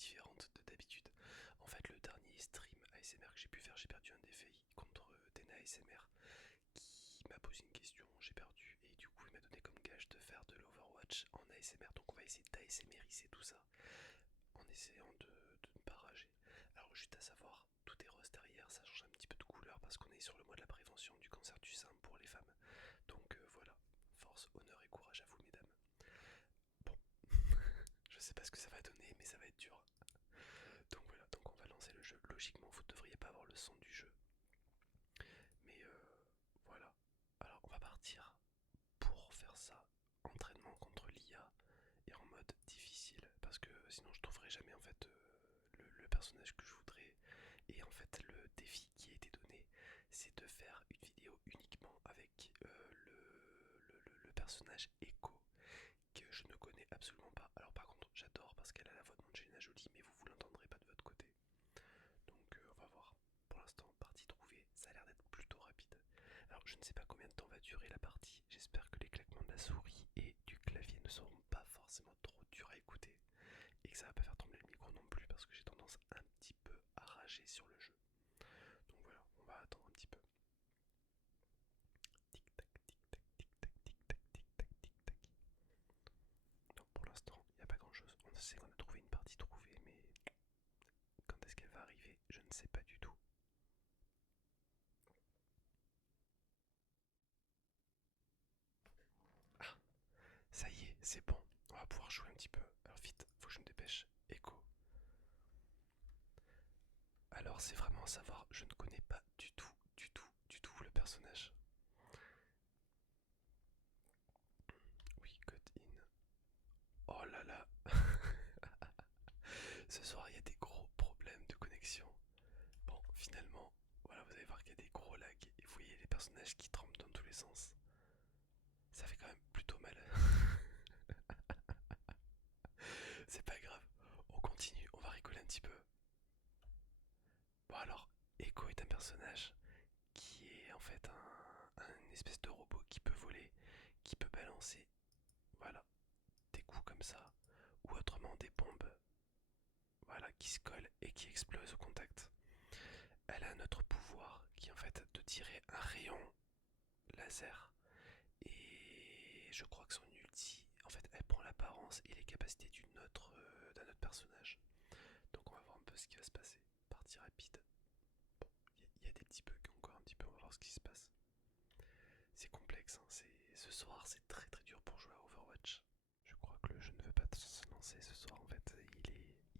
différente de d'habitude. En fait, le dernier stream ASMR que j'ai pu faire, j'ai perdu un défi contre Dena ASMR qui m'a posé une question, j'ai perdu et du coup il m'a donné comme gage de faire de l'Overwatch en ASMR. Donc on va essayer d'ASMRiser tout ça en essayant de ne pas rager. Alors juste à savoir, tout est rose derrière, ça change un petit peu de couleur parce qu'on est sur le mois de la prévention du cancer du sein pour les femmes. Donc voilà, force, honneur et courage à vous mesdames. Bon, je sais pas ce que ça va donner mais ça va être dur. Donc voilà, donc on va lancer le jeu. Logiquement vous ne devriez pas avoir le son du jeu. Mais voilà. Alors on va partir pour faire ça. Entraînement contre l'IA et en mode difficile. Parce que sinon je trouverai jamais en fait le personnage que je voudrais. Et en fait le défi qui a été donné c'est de faire une vidéo uniquement avec le personnage Echo que je ne connais absolument pas. Alors par contre j'adore parce qu'elle a la voix de Angelina Jolie mais vous l'entendrez pas de votre côté. Donc on va voir. Pour l'instant, partie trouvée, ça a l'air d'être plutôt rapide. Alors je ne sais pas combien de temps va durer la partie. J'espère que les claquements de la souris et du clavier ne seront pas forcément trop durs à écouter. Et que ça va pas faire trembler le micro non plus parce que j'ai tendance un petit peu à rager sur le jeu. Donc voilà, on va attendre un petit peu. Tic tac, tic tac, tic tac, tic tac, tic tac, tic tac. Donc pour l'instant, il n'y a pas grand chose. On sait qu'on a trouvé une partie trouvée, mais quand est-ce qu'elle va arriver, je ne sais pas du tout. Ah, ça y est, c'est bon. On va pouvoir jouer un petit peu. Alors vite, faut que je me dépêche. Echo. Alors c'est vraiment à savoir, je ne connais pas du tout, du tout, du tout le personnage. Oui, cut in. Oh là là. Ce soir, il y a des gros problèmes de connexion. Bon, finalement, voilà, vous allez voir qu'il y a des gros lags. Et vous voyez les personnages qui tremblent dans tous les sens. Ça fait quand même plutôt mal. C'est pas grave. On continue, on va rigoler un petit peu. Bon alors, Echo est un personnage qui est en fait un espèce de robot qui peut voler, qui peut balancer, voilà, des coups comme ça, ou autrement des bombes, voilà, qui se collent et qui explosent au contact. Elle a un autre pouvoir qui est en fait de tirer un rayon laser, et je crois que son ulti, en fait, elle prend l'apparence et les capacités d'un autre personnage. Donc on va voir un peu ce qui va se passer. Partie rapide. Bon, il y a des petits bugs encore un petit peu, on va voir ce qui se passe. C'est complexe, hein. Ce soir c'est très très dur pour jouer à Overwatch. Je crois que le jeu ne veut pas se lancer ce soir en fait,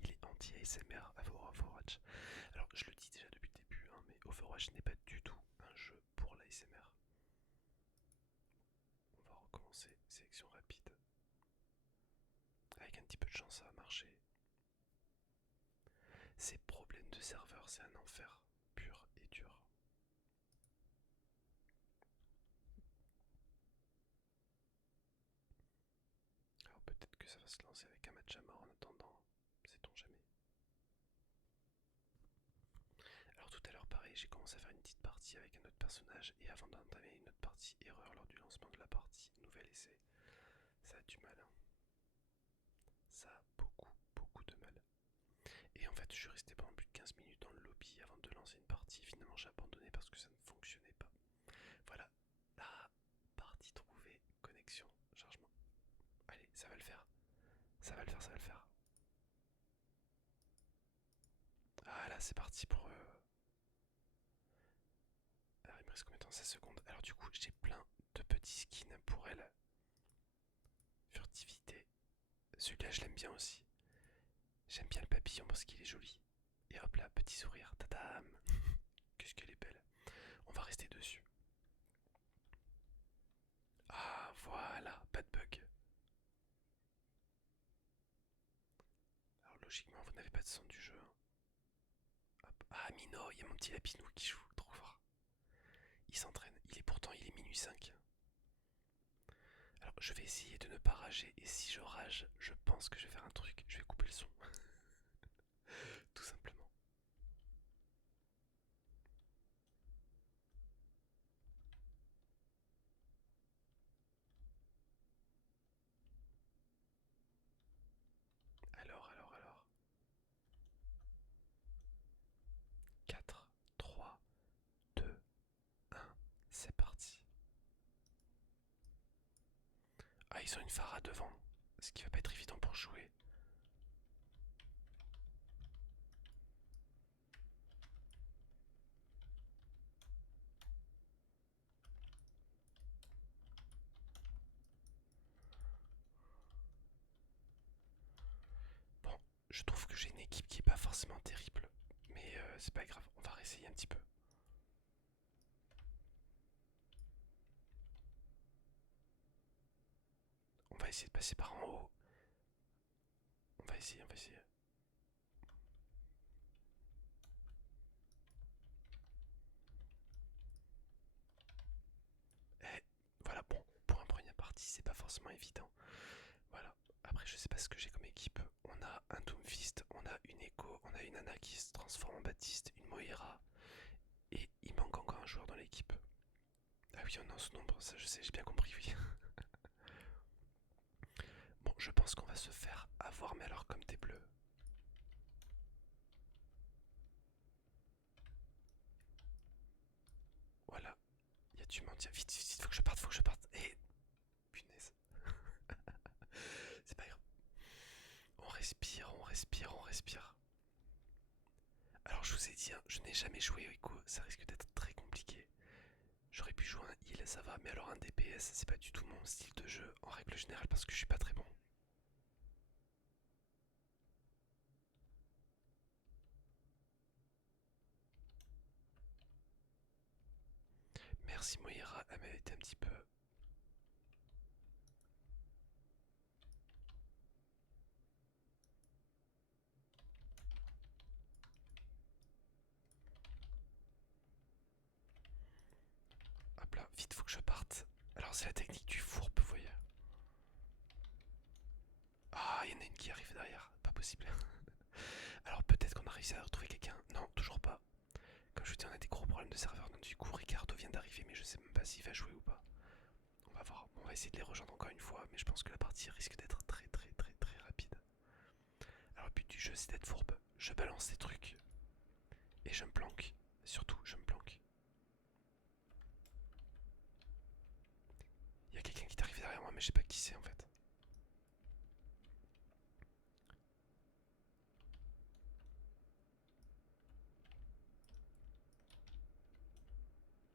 il est anti-ASMR à Overwatch. Alors je le dis déjà depuis le début, hein, mais Overwatch n'est pas du tout un jeu pour l'ASMR. On va recommencer, sélection rapide. Avec un petit peu de chance ça va marcher. Ces problèmes de serveur c'est un enfer pur et dur. Alors peut-être que ça va se lancer avec un match à mort en attendant, sait-on jamais. Alors tout à l'heure pareil, j'ai commencé à faire une petite partie avec un autre personnage et avant d'entamer une autre partie, erreur lors du lancement de la partie, nouvel essai. Ça a du mal, hein. Ça a beaucoup beaucoup de mal. Et en fait je suis resté pendant plus de 15 minutes dans le lobby avant de lancer une partie, finalement j'ai abandonné parce que ça ne fonctionnait pas. Voilà, la partie trouvée, connexion, chargement. Allez, ça va le faire. Ça va le faire, ça va le faire. Ah là c'est parti pour... Alors il me reste combien de temps? 16 secondes. Alors du coup j'ai plein de petits skins pour elle. Furtivité. Celui-là je l'aime bien aussi. J'aime bien le papillon parce qu'il est joli. Et hop là, petit sourire. Tadam. Qu'est-ce qu'elle est belle. On va rester dessus. Ah voilà, pas de bug. Alors logiquement vous n'avez pas de son du jeu, hein. Hop. Ah Mino, il y a mon petit lapinou qui joue. Trop fort. Il s'entraîne. Il est minuit 5. Alors je vais essayer de ne pas rager. Et si je rage, je pense que je vais faire un truc. Je vais couper le son. Tout simplement. Alors. ils ont une Pharah devant, ce qui va pas être évident pour jouer. Bon, je trouve que j'ai une équipe qui est pas forcément terrible, mais c'est pas grave, on va réessayer un petit peu. On va essayer de passer par en haut. On va essayer, on va essayer. Et voilà, bon, pour un premier parti, c'est pas forcément évident. Voilà, après je sais pas ce que j'ai comme équipe. On a un Doomfist, on a une Echo, on a une Ana qui se transforme en Baptiste, une Moira, et il manque encore un joueur dans l'équipe. Ah oui, on a ce nombre, ça je sais, j'ai bien compris, oui. Bon, je pense qu'on va se faire avoir, mais alors comme t'es bleu. Voilà, il y a du monde, vite, vite, vite, faut que je parte, faut que je parte. Et punaise. C'est pas grave. On respire, on respire, on respire. Alors je vous ai dit, hein, je n'ai jamais joué au Echo, ça risque d'être très compliqué. J'aurais pu jouer un heal, ça va, mais alors un DPS, c'est pas du tout mon style de jeu en règle générale parce que je suis pas très bon. Merci Moira, elle m'a aidé un petit peu. Hop là, vite, faut que je parte. Alors c'est la technique du fourbe, vous voyez. Ah, il y en a une qui arrive derrière, pas possible. Alors peut-être qu'on a réussi à retrouver quelqu'un. Non, toujours pas. Comme je vous dis, on a des gros problèmes de serveur, donc du coup Ricardo vient d'arriver, mais je sais même pas s'il va jouer ou pas. On va voir, on va essayer de les rejoindre encore une fois, mais je pense que la partie risque d'être très très très très rapide. Alors le but du jeu c'est d'être fourbe. Je balance des trucs et je me planque. Surtout, je me planque. Il y a quelqu'un qui est arrivé derrière moi, mais je sais pas qui c'est en fait.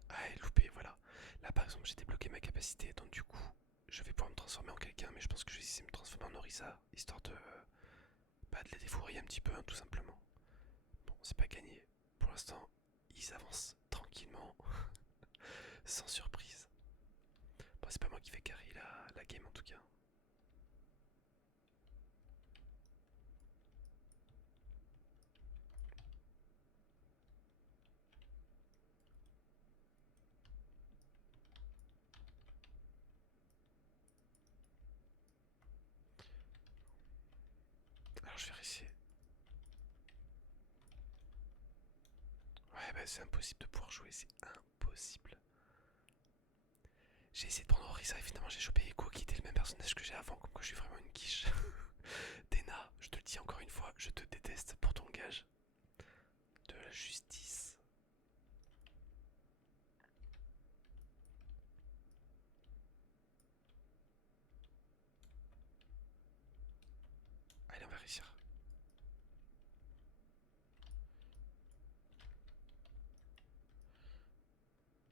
Ah, loupé, voilà. Là par exemple, j'ai débloqué ma capacité, donc du coup, je vais pouvoir me transformer en quelqu'un, mais je pense que je vais essayer de me transformer en Orisa, histoire de, bah, de les défourailler un petit peu, hein, tout simplement. Bon, c'est pas gagné. Pour l'instant, ils avancent tranquillement, sans surprise. Bon, c'est pas moi qui vais carry la game en tout cas. Alors je vais essayer. Ouais, bah c'est impossible de pouvoir jouer, c'est impossible. J'ai essayé de prendre Orisa, évidemment j'ai chopé Echo qui était le même personnage que j'ai avant, comme quoi je suis vraiment une quiche. Dena, je te le dis encore une fois, je te déteste pour ton gage de la justice. Allez, on va réussir.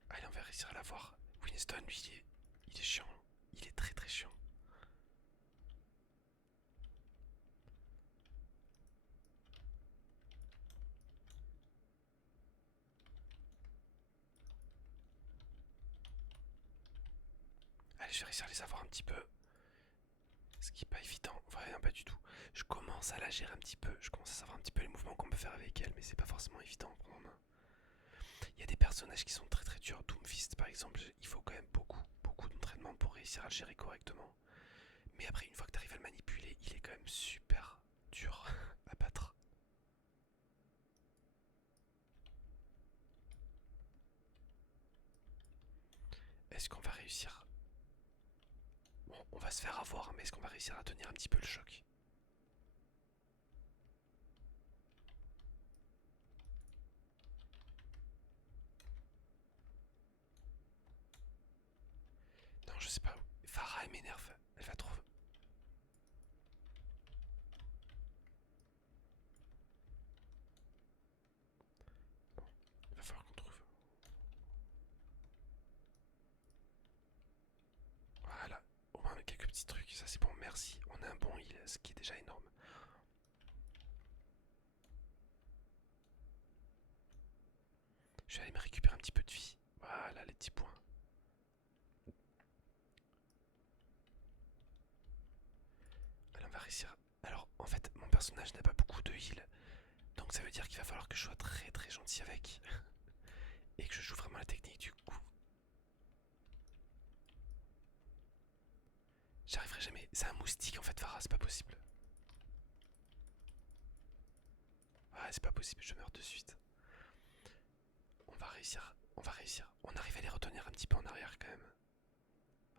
Allez, on va réussir à l'avoir. Winston, lui, il est chiant. Il est très très chiant. Allez, je vais réussir à les avoir un petit peu. Ce qui est pas évident. Enfin, non, pas du tout. Je commence à la gérer un petit peu. Je commence à savoir un petit peu les mouvements qu'on peut faire avec elle, mais c'est pas forcément évident à prendre en main. Il y a des personnages qui sont très très durs. Doomfist, par exemple, il faut quand même beaucoup d'entraînement pour réussir à le gérer correctement. Mais après, une fois que tu arrives à le manipuler, il est quand même super dur à battre. Est-ce qu'on va réussir? Bon, on va se faire avoir, mais est-ce qu'on va réussir à tenir un petit peu le choc? Non, je sais pas où. Farah, elle m'énerve. Elle va trop. Bon, il va falloir qu'on trouve. Voilà, au moins quelques petits trucs, ça c'est bon, merci. On a un bon heal, ce qui est déjà énorme. Je vais aller me récupérer un petit peu de vie. Voilà les petits points. Allez, on va réussir. Alors, en fait, mon personnage n'a pas beaucoup de heal. Donc ça veut dire qu'il va falloir que je sois très très gentil avec. Et que je joue vraiment la technique du coup. J'arriverai jamais. C'est un moustique en fait, Farah, c'est pas possible. Ah, c'est pas possible, je meurs de suite. On va réussir, on va réussir. On arrive à les retenir un petit peu en arrière quand même.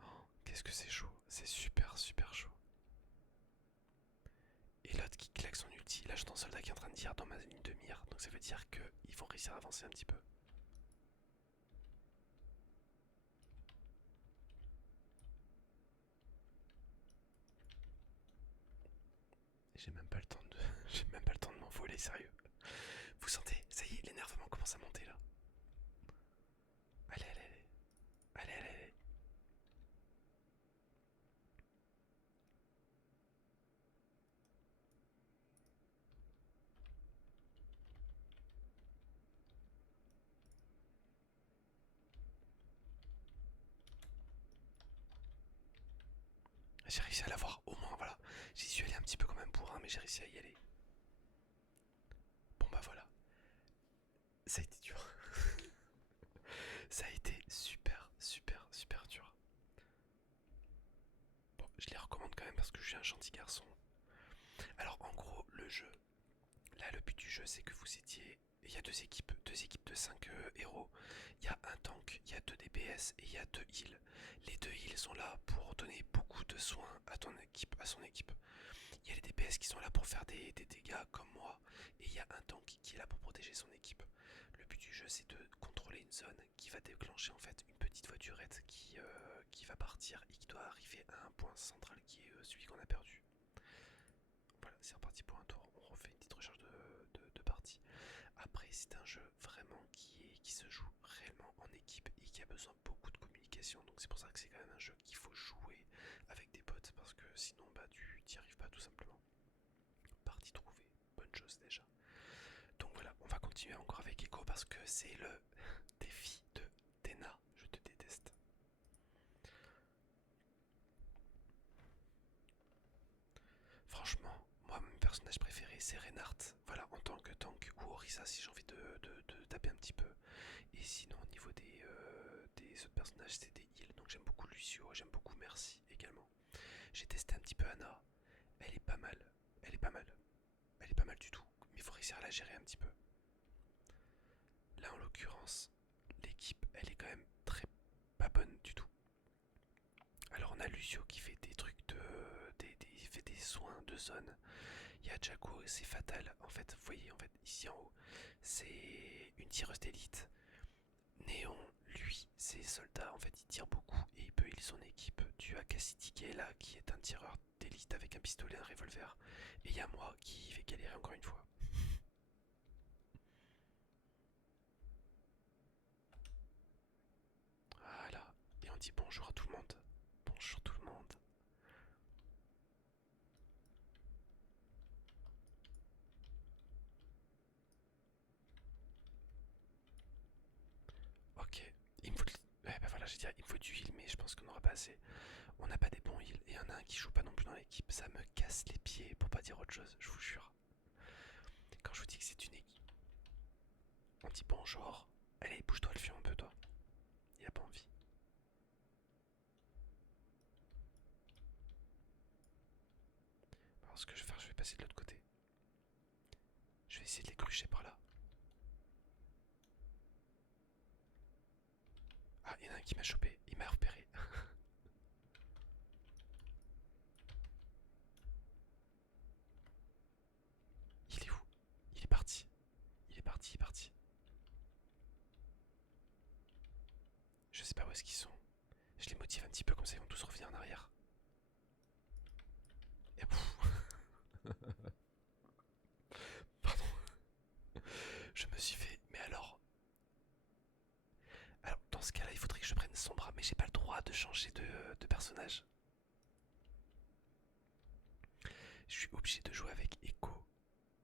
Oh, qu'est-ce que c'est chaud, c'est super super chaud. Et l'autre qui claque son ulti, là j'entends un soldat qui est en train de dire dans ma ligne de mire, donc ça veut dire qu'ils vont réussir à avancer un petit peu. J'ai même pas le temps de. J'ai même pas le temps de m'envoler, sérieux. Vous sentez, ça y est, l'énervement commence à monter là. Allez, allez, allez. Allez, allez, allez. J'ai réussi à l'avoir, au moins, voilà. J'y suis allé un petit peu comme un bourrin, mais j'ai réussi à y aller. Bon bah voilà. Ça a été dur. Ça a été super, super, super dur. Bon, je les recommande quand même parce que je suis un gentil garçon. Alors en gros, le jeu, là le but du jeu c'est que vous étiez. Il y a deux équipes de 5 héros. Il y a un tank, il y a 2 DPS et il y a 2 heals. Les 2 heals sont là pour donner beaucoup de soins à ton équipe, à son équipe. Il y a les DPS qui sont là pour faire des dégâts comme moi. Et il y a un tank qui est là pour protéger son équipe. Le but du jeu c'est de contrôler une zone qui va déclencher en fait une petite voiturette qui va partir et qui doit arriver à un point central qui est celui qu'on a perdu. Voilà, c'est reparti pour un tour, on refait une petite recherche de partie. Après c'est un jeu vraiment qui se joue réellement en équipe et qui a besoin de beaucoup de communication. Donc c'est pour ça que c'est quand même un jeu qu'il faut jouer avec des potes parce que sinon bah tu t'y arrives pas tout simplement. Partie trouvée, bonne chose déjà. Donc voilà, on va continuer encore avec Echo parce que c'est le défi de Tena. Je te déteste. Franchement, moi mon personnage préféré c'est Reinhardt. Voilà, en tant que tank ou Orisa si j'ai envie de taper un petit peu. Et sinon au niveau des autres personnages c'est des heals. Donc j'aime beaucoup Lucio, j'aime beaucoup Mercy également. J'ai testé un petit peu Anna. Elle est pas mal. Elle est pas mal. Elle est pas mal du tout. Mais il faut réussir à la gérer un petit peu. Là en l'occurrence, l'équipe elle est quand même très pas bonne du tout. Alors on a Lucio qui fait des trucs il fait des soins de zone. Il y a Jaco, c'est fatal. En fait, vous voyez, en fait, ici en haut, c'est une tireuse d'élite. Néon, lui, c'est soldat, en fait, il tire beaucoup et il peut heal son équipe. Tu as Cassidy qui est là, qui est un tireur d'élite avec un pistolet, un revolver. Et il y a moi qui vais galérer encore une fois. Voilà. Et on dit bonjour à tout le monde. Bonjour tout le monde. Ok. Il me faut ouais, bah voilà, j'ai dit, il me faut du heal, mais je pense qu'on n'aura pas assez. On n'a pas des bons heals. Et il y en a un qui joue pas non plus dans l'équipe. Ça me casse les pieds pour pas dire autre chose, je vous jure. Quand je vous dis que c'est une équipe, on dit bonjour. Allez, bouge-toi le fion un peu, toi. Il a pas envie. Alors, ce que je vais faire, je vais passer de l'autre côté. Je vais essayer de les crucher par là. Ah, il y en a un qui m'a chopé. Il m'a repéré. Il est où? Il est parti. Il est parti, il est parti. Je sais pas où est-ce qu'ils sont. Je les motive un petit peu, comme ça ils vont tous revenir en arrière. Et pouf. Pardon. Je me suis fait... Mais alors... Alors, dans ce cas-là, il faudrait que je prenne Sombra, mais j'ai pas le droit de changer de personnage. Je suis obligé de jouer avec Echo.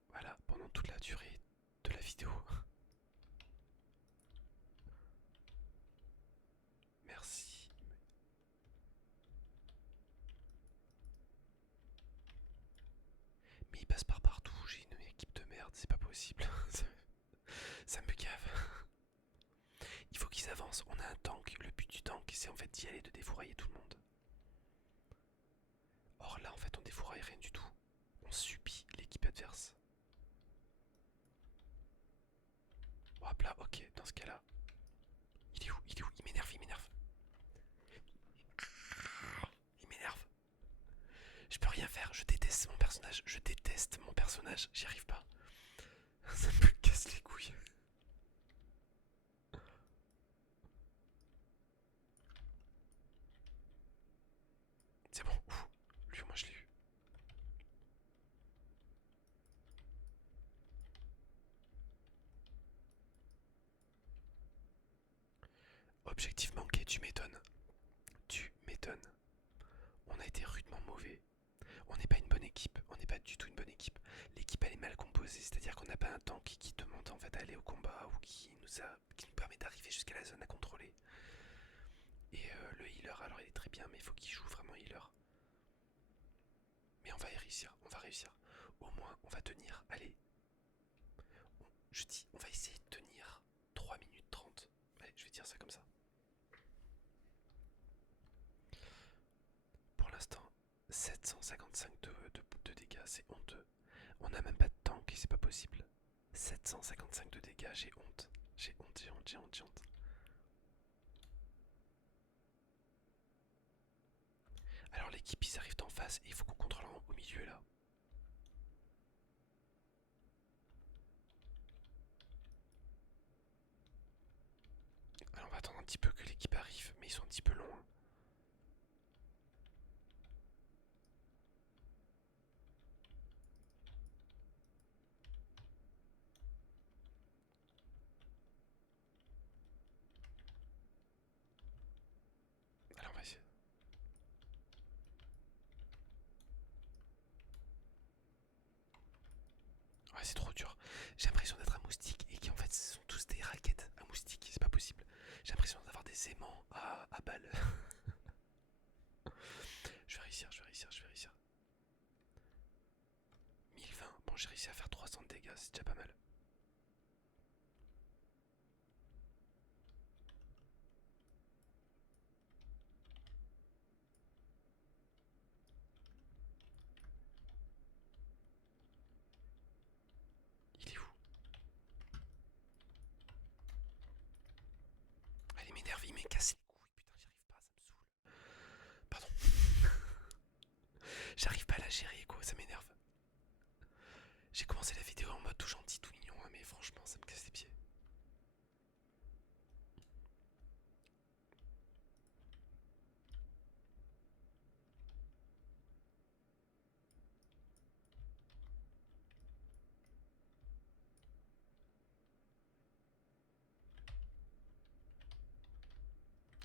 Voilà, pendant toute la durée de la vidéo. Merci. Mais il passe par partout, j'ai une équipe de merde, c'est pas possible. Ça me cave. Il faut qu'ils avancent, on a un tank, le but du tank c'est en fait d'y aller, de défourailler tout le monde. Or là en fait on défouraille rien du tout, on subit l'équipe adverse. Hop là, ok, dans ce cas là, il est où, il est où, il m'énerve, il m'énerve. Il m'énerve. Je peux rien faire, je déteste mon personnage, j'y arrive pas. Ça me casse les couilles. C'est bon, ouf, lui moi je l'ai eu. Objectif manqué, tu m'étonnes. Tu m'étonnes. On a été rudement mauvais. On n'est pas une bonne équipe, on n'est pas du tout une bonne équipe. L'équipe elle est mal composée, c'est-à-dire qu'on n'a pas un tank qui demande en fait à aller au combat ou qui nous permet d'arriver jusqu'à la zone à contrôler. Et le healer, alors il est très bien, mais il faut qu'il joue vraiment healer. Mais on va y réussir, on va réussir. Au moins on va tenir, allez. Je dis, on va essayer de tenir 3 minutes 30. Allez, je vais dire ça comme ça. Pour l'instant, 755 de dégâts, c'est honteux. On n'a même pas de tank et c'est pas possible. 755 de dégâts, j'ai honte. J'ai honte, j'ai honte, j'ai honte, j'ai honte. Alors l'équipe ils arrivent en face et il faut qu'on contrôle au milieu là. Alors on va attendre un petit peu que l'équipe arrive, mais ils sont un petit peu longs. Hein. Alors on va essayer. Ouais c'est trop dur. J'ai l'impression d'être un moustique et qu'en fait ce sont tous des raquettes à moustiques, c'est pas possible. J'ai l'impression d'avoir des aimants à balles. Je vais réussir, je vais réussir, je vais réussir. 1020, bon j'ai réussi à faire 300 de dégâts, c'est déjà pas mal. Il est où? Ah, il m'énerve, il m'est cassé les couilles, putain j'y arrive pas, ça me saoule. Pardon. J'arrive pas à la gérer quoi, ça m'énerve. J'ai commencé la vidéo en mode tout gentil, tout mignon, hein, mais franchement ça me casse les pieds.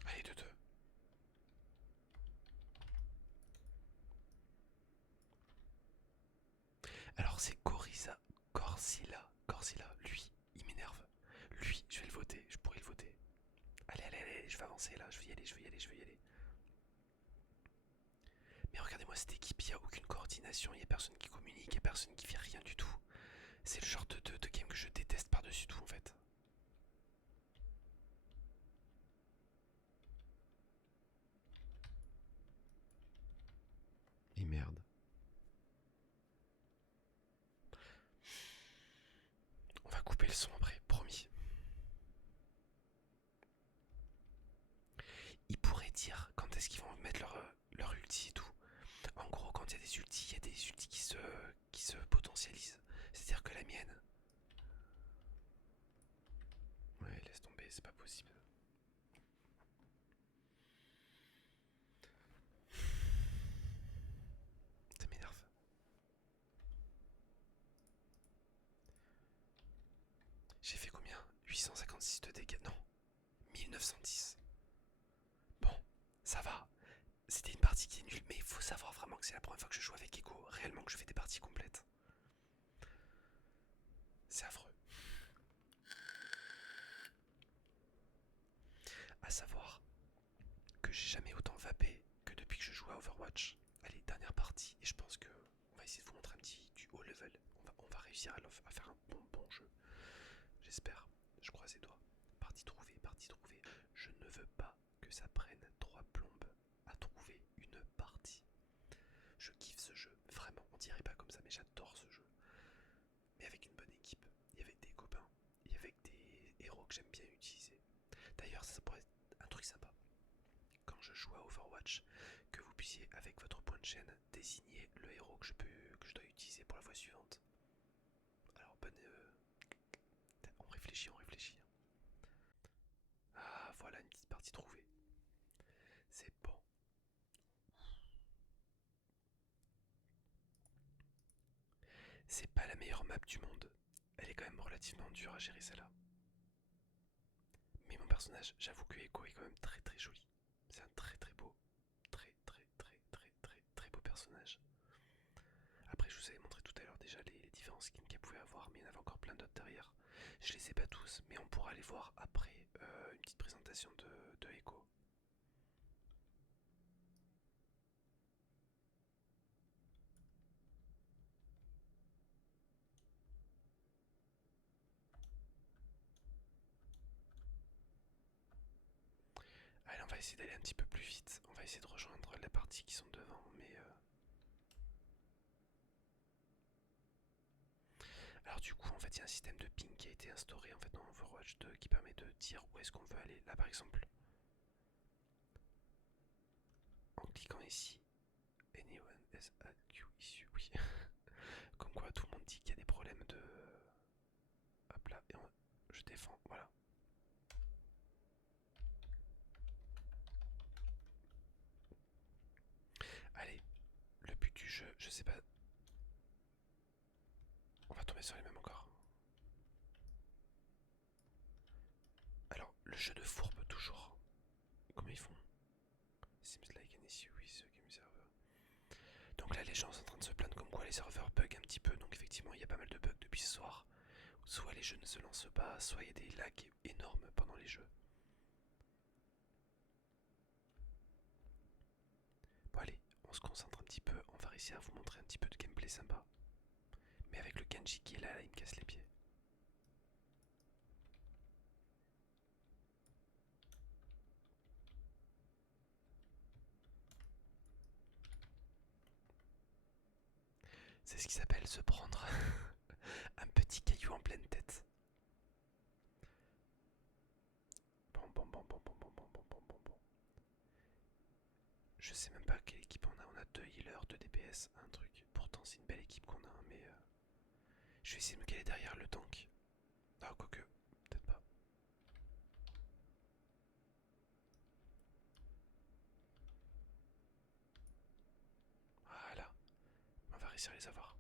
Allez, 2-2. Alors c'est Corsilla, lui, il m'énerve. Lui, je vais le voter, je pourrais le voter. Allez, allez, allez, je vais avancer là, je vais y aller, je vais y aller, je vais y aller. Mais regardez-moi cette équipe, il n'y a aucune coordination, il n'y a personne qui communique, il n'y a personne qui fait rien du tout. C'est le genre de game que je déteste par-dessus tout en fait. Et merde. On va couper le son après, promis. Ils pourraient dire quand est-ce qu'ils vont mettre leur ulti et tout. En gros, quand il y a des ultis, il y a des ultis qui se potentialisent. C'est-à-dire que la mienne... Ouais, laisse tomber, c'est pas possible. J'ai fait combien? 856 de dégâts. Non, 1910. Bon, ça va. C'était une partie qui est nulle, mais il faut savoir vraiment que c'est la première fois que je joue avec Echo. Réellement que je fais des parties complètes. C'est affreux. À savoir que j'ai jamais autant vapé que depuis que je joue à Overwatch. Allez, dernière partie, et je pense que on va essayer de vous montrer un petit du haut level. On va réussir à faire un bon jeu. J'espère. Je croise les doigts. Partie trouvée, partie trouvée. Je ne veux pas que ça prenne 3 plombes à trouver une partie. Je kiffe ce jeu, vraiment, on dirait pas comme ça, mais j'adore ce jeu. Mais avec une bonne équipe, et avec des copains, et avec des héros que j'aime bien utiliser. D'ailleurs, ça pourrait être un truc sympa. Quand je joue à Overwatch, que vous puissiez, avec votre point de chaîne, désigner le héros que je dois utiliser pour la fois suivante. Alors, bonne. On réfléchit, on réfléchit. Ah, voilà une petite partie trouvée. C'est bon. C'est pas la meilleure map du monde. Elle est quand même relativement dure à gérer celle-là. Mais mon personnage, j'avoue que Echo est quand même très joli. C'est un très beau, très beau personnage. Après, je vous avais montré tout à l'heure déjà les différents skins qu'elle pouvait avoir, mais il y en avait encore plein d'autres derrière. Je les ai pas tous, mais on pourra les voir après une petite présentation de Echo. Allez, on va essayer d'aller un petit peu plus vite. On va essayer de rejoindre les parties qui sont devant, mais alors du coup, en fait, il y a un système de ping qui a été instauré en fait dans Overwatch 2 qui permet de dire où est-ce qu'on veut aller. Là, par exemple, en cliquant ici, anyone has a Q issue, oui. Comme quoi, tout le monde dit qu'il y a des problèmes de. Hop là, et je défends, voilà. Allez, le but du jeu, je sais pas. On va tomber sur les mêmes encore. Alors, le jeu de fourbe, toujours. Comment ils font? Seems like an issue with the game server. Donc là, les gens sont en train de se plaindre comme quoi les serveurs bug un petit peu. Donc effectivement, il y a pas mal de bugs depuis ce soir. Soit les jeux ne se lancent pas, soit il y a des lags énormes pendant les jeux. Bon allez, on se concentre un petit peu, on va réussir à vous montrer un petit peu de gameplay sympa. Mais avec le Genji qui est là, il me casse les pieds. C'est ce qui s'appelle se prendre un petit caillou en pleine tête. Bon. Je sais même pas quelle équipe on a. On a 2 healers, 2 DPS, un truc. Pourtant c'est une belle équipe qu'on a, mais je vais essayer de me caler derrière le tank. Ah, quoique, peut-être pas. Voilà, on va réussir à les avoir.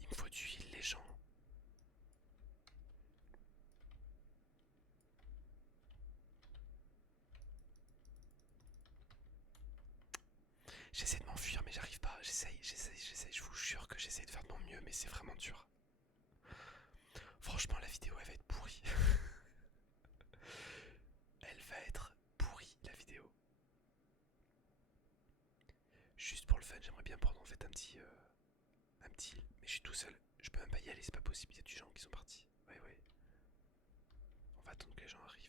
Il me faut du heal, les gens. J'essaie de m'enfuir, mais j'arrive pas. J'essaye. Je vous jure que j'essaie de faire de mon mieux, mais c'est vraiment dur. Franchement, la vidéo, elle va être pourrie. Elle va être pourrie, la vidéo. Juste pour le fun, j'aimerais bien prendre en fait un petit heal. Mais je suis tout seul. Je peux même pas y aller, c'est pas possible. Il y a des gens qui sont partis. Ouais. On va attendre que les gens arrivent.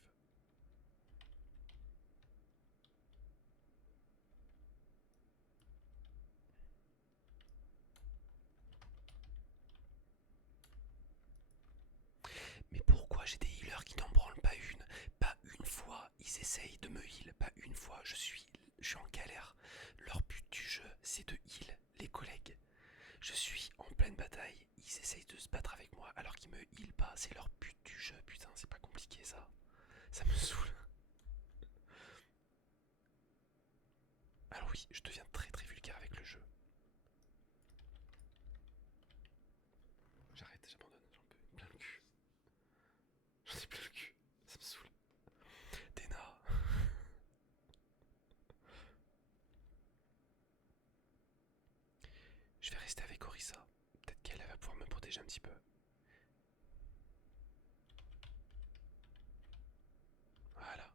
Mais pourquoi j'ai des healers qui n'en branlent pas une? Pas une fois, ils essayent de me heal. Pas une fois, je suis en galère. Leur but du jeu, c'est de heal les collègues. Je suis en pleine bataille, ils essayent de se battre avec moi alors qu'ils me healent pas. C'est leur but du jeu, putain, c'est pas compliqué ça. Ça me saoule. Alors oui, je deviens très vulgaire avec le jeu. protéger un petit peu. Voilà.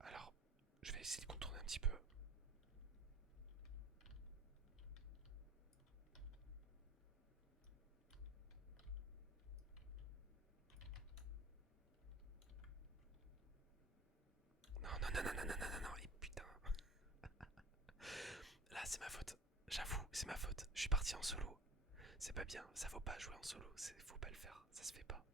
Alors, je vais essayer de contourner un petit peu. Non, non, non, non, non, non, non, non, non, et putain. Là, c'est ma faute. J'avoue, c'est ma faute. Je suis parti en solo. C'est pas bien, ça faut pas jouer en solo, faut pas le faire, ça se fait pas.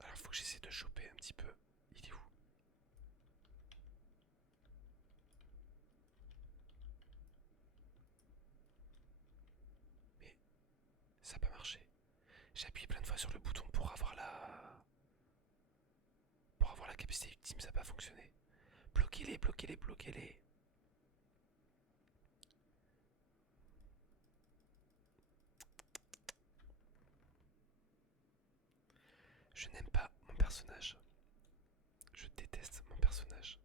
Alors faut que j'essaie de choper un petit peu. Il est où? Mais ça a pas marché. J'ai appuyé plein de fois sur le bouton pour avoir la capacité ultime, ça a pas fonctionné. Bloquez-les, bloquez-les, bloquez-les. Je n'aime pas mon personnage. Je déteste mon personnage.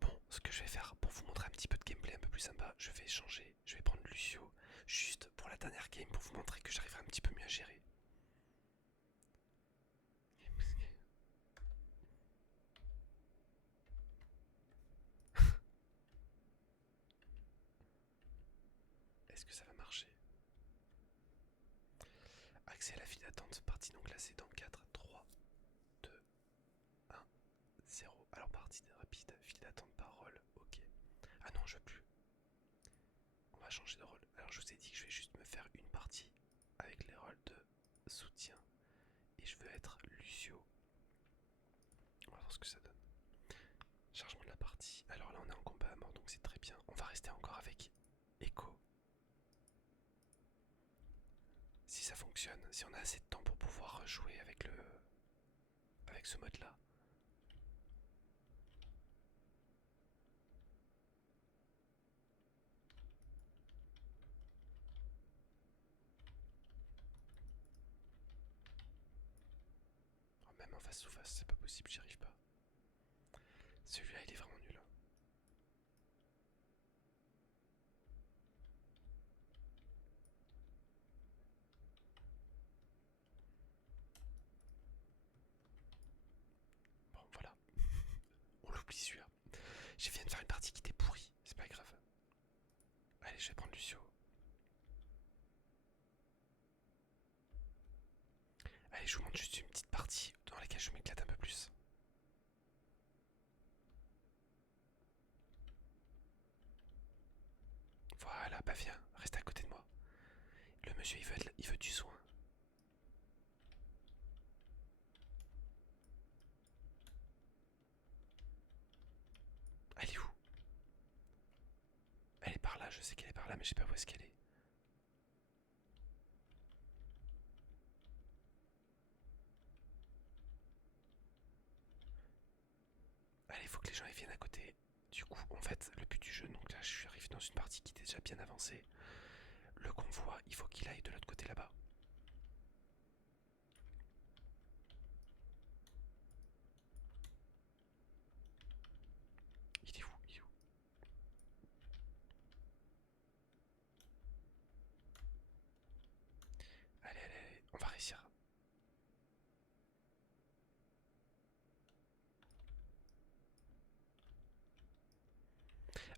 Bon, ce que je vais faire pour vous montrer un petit peu de gameplay un peu plus sympa, je vais changer. Je vais prendre Lucio juste pour la dernière game pour vous montrer que j'arriverai un petit peu mieux à gérer. Est-ce que ça va marcher? Accès à la file d'attente, partie non classée dans 4, 3, 2, 1, 0. Alors partie rapide, file d'attente par rôle, ok. Ah non, je veux plus. On va changer de rôle. Alors je vous ai dit que je vais juste me faire une partie avec les rôles de soutien. Et je veux être Lucio. On va voir ce que ça donne. Chargement de la partie. Alors là on est en combat à mort donc c'est très bien. On va rester encore avec Echo. Si ça fonctionne, si on a assez de temps pour pouvoir jouer avec ce mode là. Oh, même en face to face, c'est pas possible, j'y arrive pas. Celui-là il est vraiment nul. Bon voilà, on l'oublie celui-là. J'ai viens de faire une partie qui était pourrie, c'est pas grave. Allez, je vais prendre Lucio. Allez, je vous montre juste une petite partie dans laquelle je m'éclate un peu plus. Voilà, bah viens, reste à côté de moi. Le monsieur il veut du soin. Elle est où? Elle est par là, je sais qu'elle est par là, mais je sais pas où est-ce qu'elle est. Allez, il faut que les gens ils viennent à côté. Du coup, en fait, le but du jeu, donc là je suis arrivé dans une partie qui était déjà bien avancée. Le convoi, il faut qu'il aille de l'autre côté là-bas. Il est où? Il est où? Allez, allez, allez, on va réussir.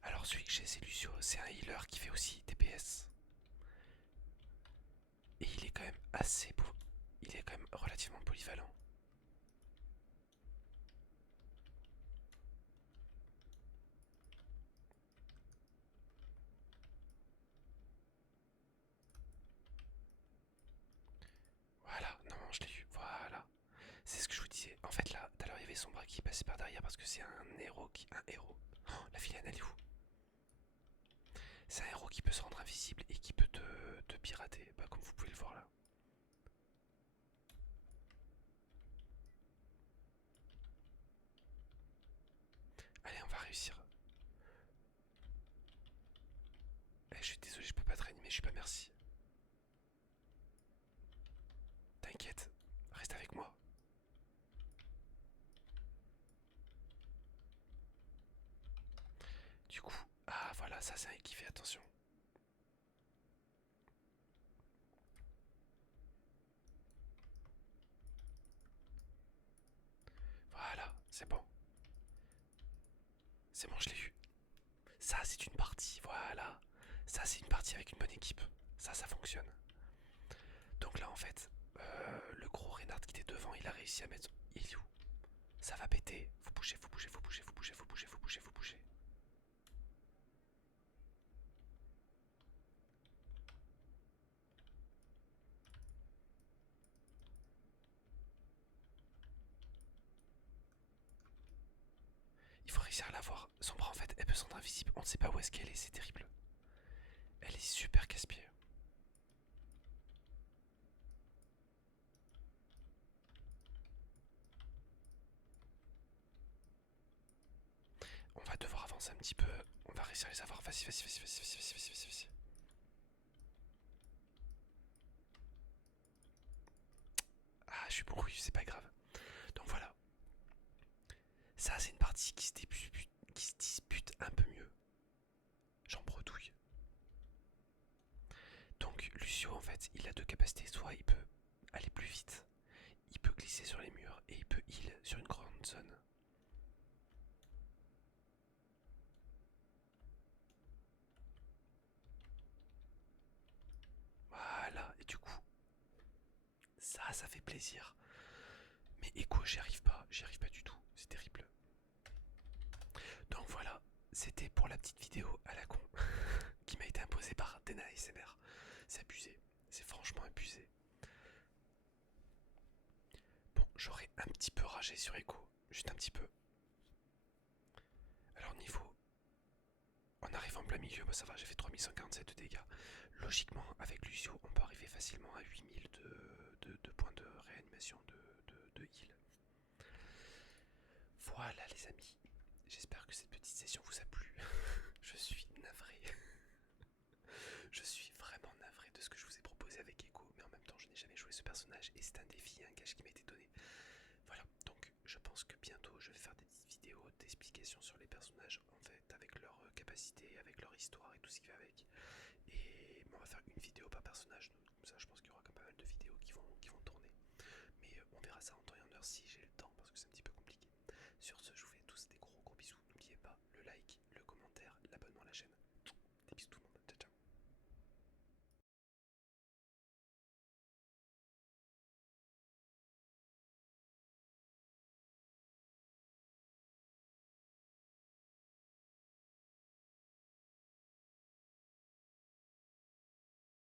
Alors celui que j'ai c'est Lucio, c'est un healer qui fait aussi DPS. Et il est quand même assez beau. Il est quand même relativement polyvalent. Voilà, non, je l'ai eu, voilà. C'est ce que je vous disais. En fait là, tout à l'heure il y avait son bras qui passait par derrière parce que c'est un héros qui. Un héros. Oh, la vilaine elle est où? C'est un héros gros qui peut se rendre invisible et qui peut te pirater, bah, comme vous pouvez le voir là. Allez, on va réussir. Je suis désolé, je peux pas te réanimer, je suis pas merci. T'inquiète, reste avec moi. Du coup, ah voilà, ça c'est un qui fait attention. Voilà, c'est bon. C'est bon, je l'ai eu. Ça c'est une partie, voilà. Ça c'est une partie avec une bonne équipe. Ça fonctionne. Donc là en fait, le gros Reynard qui était devant, il a réussi à mettre... Il est où? Ça va péter. Faut bouger, faut bouger, faut bouger, faut bouger, faut bouger, faut bouger, faut bouger. Il faut réussir à la voir. Son bras en fait, elle peut se rendre invisible. On ne sait pas où est-ce qu'elle est, c'est terrible. Elle est super casse-pied. On va devoir avancer un petit peu. On va réussir à les avoir. Vas-y, vas-y, vas-y, vas-y, vas-y, vas-y, vas-y, vas-y. Ah, je suis bourru, c'est pas grave. Donc voilà. Ça, c'est une partie qui se dispute un peu mieux. J'en bredouille. Donc Lucio, en fait, il a deux capacités. Soit il peut aller plus vite, il peut glisser sur les murs et il peut heal sur une grande zone. Voilà, et du coup, ça fait plaisir. Mais Echo, j'y arrive pas du tout, c'est terrible. Donc voilà, c'était pour la petite vidéo à la con qui m'a été imposée par Dena ASMR. C'est abusé, c'est franchement abusé. Bon, j'aurais un petit peu ragé sur Echo, juste un petit peu. Alors niveau, on arrive en plein milieu, bah ça va, j'ai fait 3147 de dégâts. Logiquement, avec Lucio, on peut arriver facilement à 8000 de points de réanimation de heal. Voilà les amis, j'espère que cette petite session vous a plu. Je suis navré. Je suis vraiment navré de ce que je vous ai proposé avec Echo, mais en même temps je n'ai jamais joué ce personnage et c'est un défi, un gage qui m'a été donné. Voilà, donc je pense que bientôt je vais faire des petites vidéos d'explications sur les personnages en fait, avec leurs capacités, avec leur histoire et tout ce qui va avec. Et on va faire une vidéo par personnage,